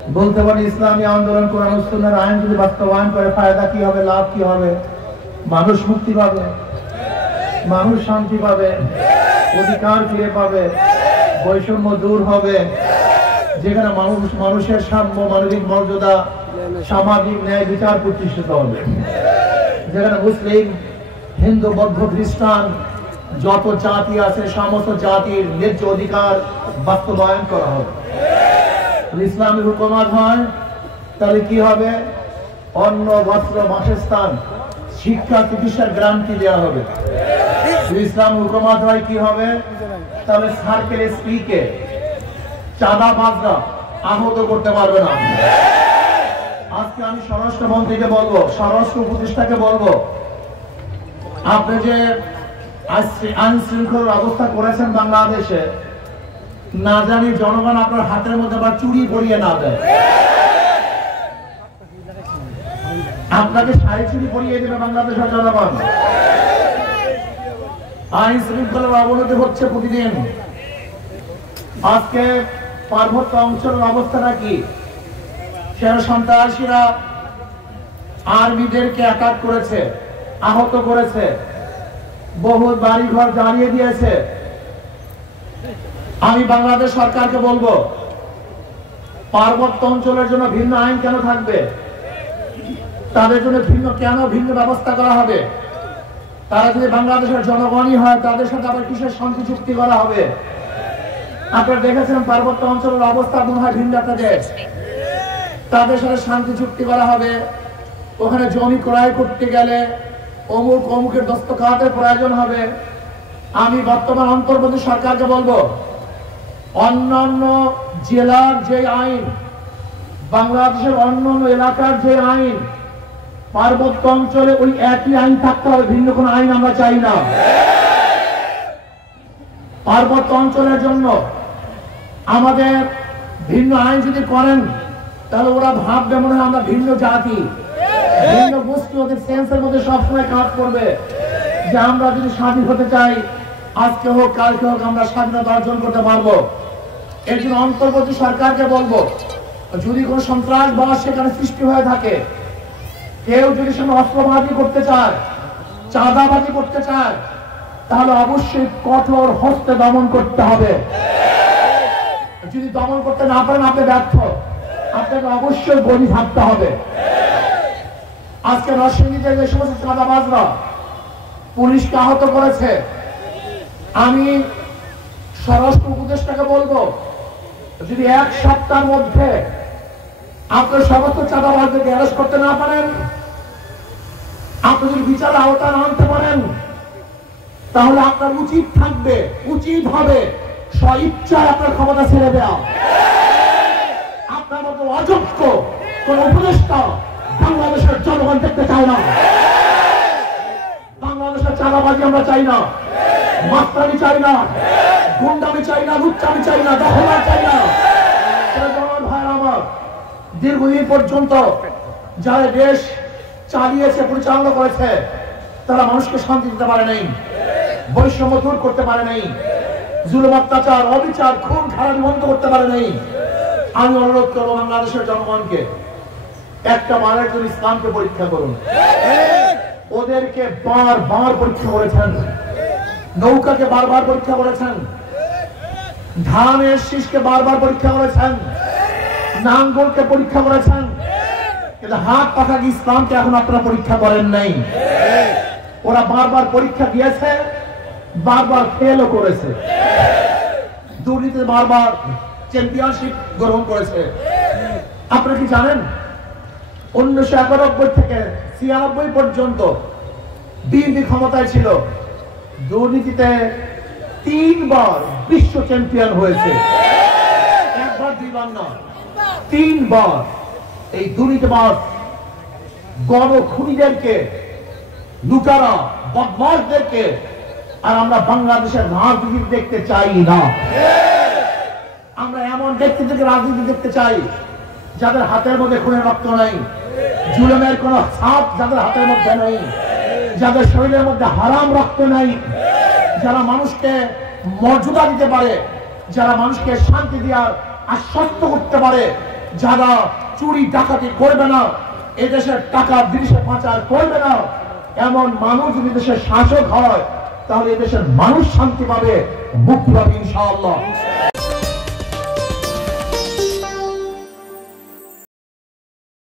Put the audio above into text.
বলতে পারি ইসলামী আন্দোলন কোরআন সুন্নাহর আইন যদি বাস্তবায়ন করে ফায়দা কি হবে, লাভ কি হবে? মানুষ মুক্তি পাবে, মানুষ শান্তি পাবে, অধিকার ফিরে পাবে, বৈষম্য দূর হবে, যেখানে মানুষের সাম্য, মানবিক মর্যাদা, সামাজিক ন্যায় বিচার প্রতিষ্ঠিত হবে, যেখানে মুসলিম, হিন্দু, বৌদ্ধ, খ্রিস্টান যত জাতি আছে সমস্ত জাতির ন্যায্য অধিকার বাস্তবায়ন করা হবে। ইসলামী হুকুমত হয় তাহলে কি হবে? অন্ন, বস্ত্র, বাসস্থান, শিক্ষা, চিকিৎসার গ্যারান্টি দেওয়া হবে। ইসলাম হুকুমত হয় কি হবে? তাহলে সার্কেল এসপি কে চাঁদাবাজরা আহত করতে পারবে না। আজকে আমি স্বরাষ্ট্রমন্ত্রীকে বলবো, স্বরাষ্ট্র উপদেষ্টাকে বলবো, আপনি যে আইন শৃঙ্খলার অবস্থা করেছেন বাংলাদেশে, না জানি জনগণ আপনার হাতের মধ্যে আবার চুরি পরিয়ে না দেয়, আপনাকে শাড়ি চুরি পরিয়ে দেবে বাংলাদেশের জনগণ। আইন শৃঙ্খলার অবনতি হচ্ছে প্রতিদিন। আজকে পার্বত্য অঞ্চলের অবস্থাটা কি? সেনা সন্ত্রাসীরা আর্মিদেরকে অ্যাটাক করেছে, আহত করেছে, বহু বাড়িঘর জ্বালিয়ে দিয়েছে। আমি বাংলাদেশ সরকারকে বলবো, পার্বত্য অঞ্চলের জন্য ভিন্ন আইন কেন থাকবে? তাদের জন্য ভিন্ন ব্যবস্থা করা হবে? তারা যদি বাংলাদেশের জনগণই হয়, তাদের সাথে আবার কিসের শান্তি চুক্তি করা হবে? আপনারা দেখেছেন পার্বত্য অঞ্চলের অবস্থা মনে হয় ভিন্ন একটা দেশ, তাদের সাথে শান্তি চুক্তি করা হবে। ওখানে জমি ক্রয় করতে গেলে অমুকের দস্তখতের প্রয়োজন হবে। আমি বর্তমান অন্তর্বর্তী সরকারকে বলবো, অন্যান্য জেলার যে আইন, বাংলাদেশের অন্যান্য এলাকার যে আইন, পার্বত্য অঞ্চলে ওই একই আইন থাকতে হবে, ভিন্ন কোনো আইন আমরা চাই না। পার্বত্য অঞ্চলের জন্য আমাদের ভিন্ন আইন যদি করেন, তাহলে ওরা ভাববে মনে হয় আমরা ভিন্ন জাতি, ভিন্ন গোষ্ঠী। ওদের সেন্সের মধ্যে সবসময় কাজ করবে যে আমরা যদি স্বাধীন হতে চাই, আজকে হোক কালকে হোক আমরা স্বাধীনতা অর্জন করতে পারবো। এর জন্য অন্তর্বর্তী সরকারকে বলবো, যদি কোন সন্ত্রাসবাদ সেখানে সৃষ্টি হয়ে থাকে, কেউ যদি সেখানে অস্ত্রবাজি করতে চায়, চাঁদাবাজি করতে চায়, তাহলে অবশ্যই কঠোর হস্তে দমন করতে হবে। যদি দমন করতে না পারেন, আপনি ব্যর্থ, আপনাকে অবশ্যই গদি থাকতে হবে। আজকে নরসিংদীতে যে সমস্ত চাঁদাবাজরা পুলিশকে আহত করেছে, আমি স্বরাষ্ট্র উপদেষ্টাকে বলবো, যদি এক সপ্তাহের মধ্যে আপনার সমস্ত চাঁদাবাজদেরকে অ্যারেস্ট করতে না পারেন, আপনি যদি বিচারের আওতায় আনতে পারেন, তাহলে আপনার উচিত থাকবে, উচিত হবে স্বইচ্ছায় আপনার ক্ষমতা ছেড়ে দেওয়া। আপনার মতো অযোগ্য কোন উপদেষ্টা বাংলাদেশের জনগণ দেখতে চায় না। বাংলাদেশের চাঁদাবাজি আমরা চাই না, মাস্তানি চাই না, গুন্ডামি চাই না, লুচ্চামি চাই না, দখল চাই না। ভাই আমার, দীর্ঘদিন পর্যন্ত যারা দেশ চালিয়েছে, পরিচালনা করেছে, তারা মানুষকে শান্তি দিতে পারে নাই, বৈষম্য দূর করতে পারে নাই, জুলুম, অত্যাচার, অবিচার, খুন খারাপি বন্ধ করতে পারে নাই। আমি অনুরোধ করবো বাংলাদেশের জনগণকে, একটা বারের জন্য ইসলামকে পরীক্ষা করুন। ওদেরকে বারবার পরীক্ষা করেছেন, নৌকাকে বারবার পরীক্ষা করেছেন, ধানের শীষকে বারবার পরীক্ষা করেছেন, নাঙ্গলকে পরীক্ষা করেছেন, কিন্তু হাত পাখা ইসলামকে এখন আপনারা পরীক্ষা করেন নাই। ওরা বারবার পরীক্ষা দিয়েছে, বারবার ফেলও করেছে, দুর্নীতিতে বারবার চ্যাম্পিয়নশিপ গ্রহণ করেছে। আপনারা কি জানেন, 1991 থেকে 96 পর্যন্ত বিএনপি ক্ষমতায় ছিল, দুর্নীতিতে 3 বার বিশ্ব চ্যাম্পিয়ন হয়েছে, একবার 2 বার না, 3 বার। এই দুর্নীতিবাজ গণখুনিদেরকে, লুটারা, বদমাশদেরকে আর আমরা বাংলাদেশের রাজনীতি দেখতে চাই না। আমরা এমন ব্যক্তিদেরকে রাজনীতি দেখতে চাই যাদের হাতের মধ্যে খুনের রক্ত নেই, জুলুমের কোন ছাপ যাদের হাতের মধ্যে নেই, যাদের শরীরের মধ্যে হারাম রক্ত নেই, যারা মানুষকে মর্যাদা দিতে পারে, যারা মানুষকে শান্তি দেওয়ার আশ্বস্ত করতে পারে, যারা চুরি ডাকাতি করবে না, এদেশের টাকা বিদেশে পাচার করবে না, এমন মানুষ যদি দেশের শাসক হয়, তাহলে এদেশের মানুষ শান্তি পাবে, মুক্তি পাবে ইনশাআল্লাহ।